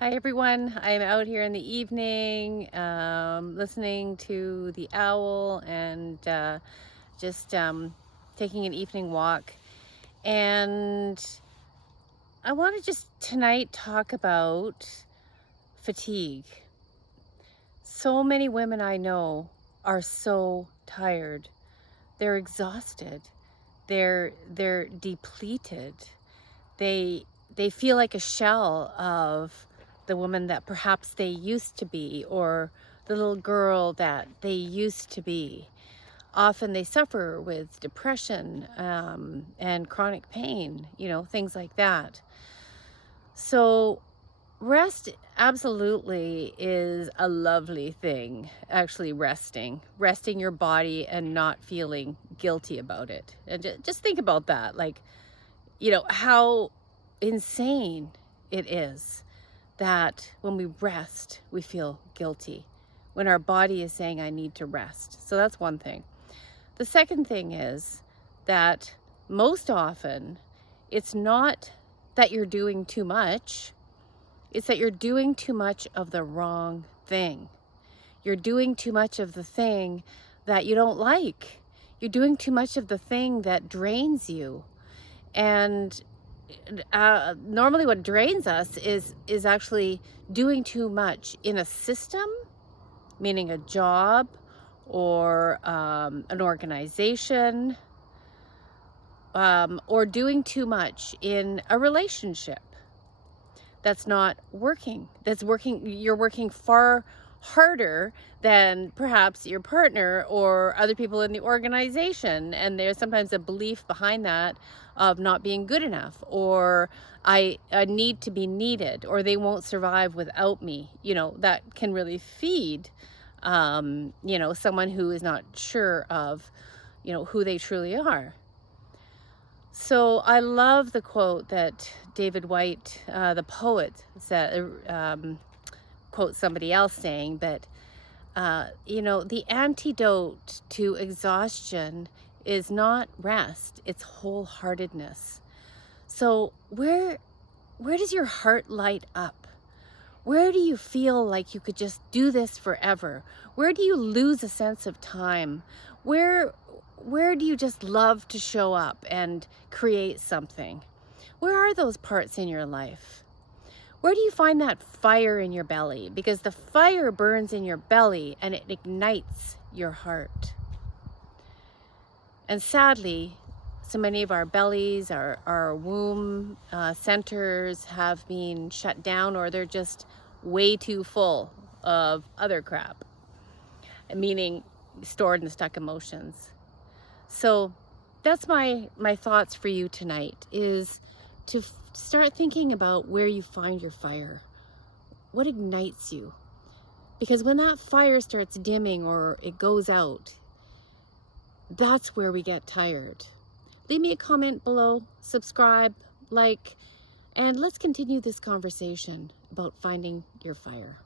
Hi everyone, I'm out here in the evening listening to the owl and just taking an evening walk. And I want to just tonight talk about fatigue. So many women I know are so tired. They're exhausted. They're depleted. They feel like a shell of the woman that perhaps they used to be, or the little girl that they used to be. Often they suffer with depression and chronic pain, things like that. So rest absolutely is a lovely thing. Actually, resting your body and not feeling guilty about it. And just think about that. Like, how insane it is that when we rest, we feel guilty, when our body is saying, I need to rest. So that's one thing. The second thing is that most often it's not that you're doing too much, it's that you're doing too much of the wrong thing. You're doing too much of the thing that you don't like. You're doing too much of the thing that drains you. And normally what drains us is actually doing too much in a system, meaning a job or an organization, or doing too much in a relationship that's not working. You're working far harder than perhaps your partner or other people in the organization. And there's sometimes a belief behind that of not being good enough, or I need to be needed, or they won't survive without me. That can really feed, someone who is not sure of, who they truly are. So I love the quote that David White, the poet, said, quote somebody else saying, but the antidote to exhaustion is not rest, it's wholeheartedness. So where does your heart light up? Where do you feel like you could just do this forever? Where do you lose a sense of time? Where do you just love to show up and create something? Where are those parts in your life? Where do you find that fire in your belly? Because the fire burns in your belly and it ignites your heart. And sadly, so many of our bellies, our womb centers have been shut down, or they're just way too full of other crap, meaning stored and stuck emotions. So that's my thoughts for you tonight, is to start thinking about where you find your fire. What ignites you? Because when that fire starts dimming or it goes out, that's where we get tired. Leave me a comment below, subscribe, like, and let's continue this conversation about finding your fire.